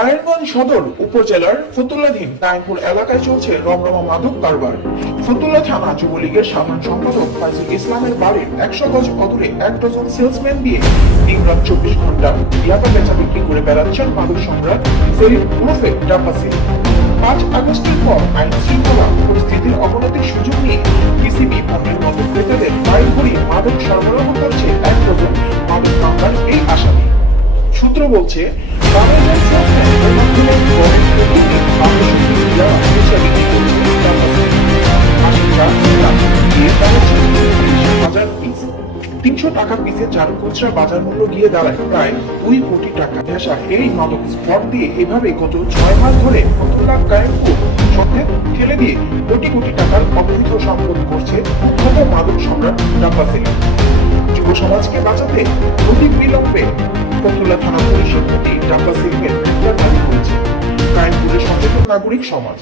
নারায়ণগঞ্জ সদর উপজেলার ফতুল্লাধীন কায়েমপুর এলাকায় চলছে রমরমা মাদক কারবার। ফতুল্লা থানা যুবলীগের সাধারণ সম্পাদক ফাইজুল ইসলামের বাড়ির 100 গজ অদূরে 1 ডজন সেলসম্যান দিয়ে দিনরাত 24 ঘন্টা ইয়াবা বেচা বিক্রি করে বেড়াচ্ছেন মাদক সম্রাট সেলিম ওরফে ডাব্বা সেলিম। 5 আগস্টের পর আইন শৃঙ্খলা পরিস্থিতির অবনতির সুযোগ নিয়ে পিসিবি পণ্যের মাদক ক্রেতাদের বাড়ি ঘুরিয়ে মাদক সরবরাহ করছে 1 ডজন মাদক মামলার এই আসামি। সূত্র বলছে টাকা পিসে যার খুচরা বাজার মূল্য গিয়ে দাঁড়ায় প্রায় 2 কোটি টাকা। এই মাদক স্পট দিয়ে এভাবে গত 6 মাস ধরে ফতুল্লা কায়েমপুর সঙ্গে ঠেলে দিয়ে কোটি কোটি টাকার অবৈধ সম্পদ করছে কুখ্যাত মাদক সম্রাট ডাব্বা সেলিম। যুব সমাজকে বাঁচাতে অতি বিলম্বে ফতুল্লা থানা পুলিশের প্রতি ডাব্বা সেলিমের গ্রেফতার দাবি করেছে কায়েমপুরের সচেতন নাগরিক সমাজ।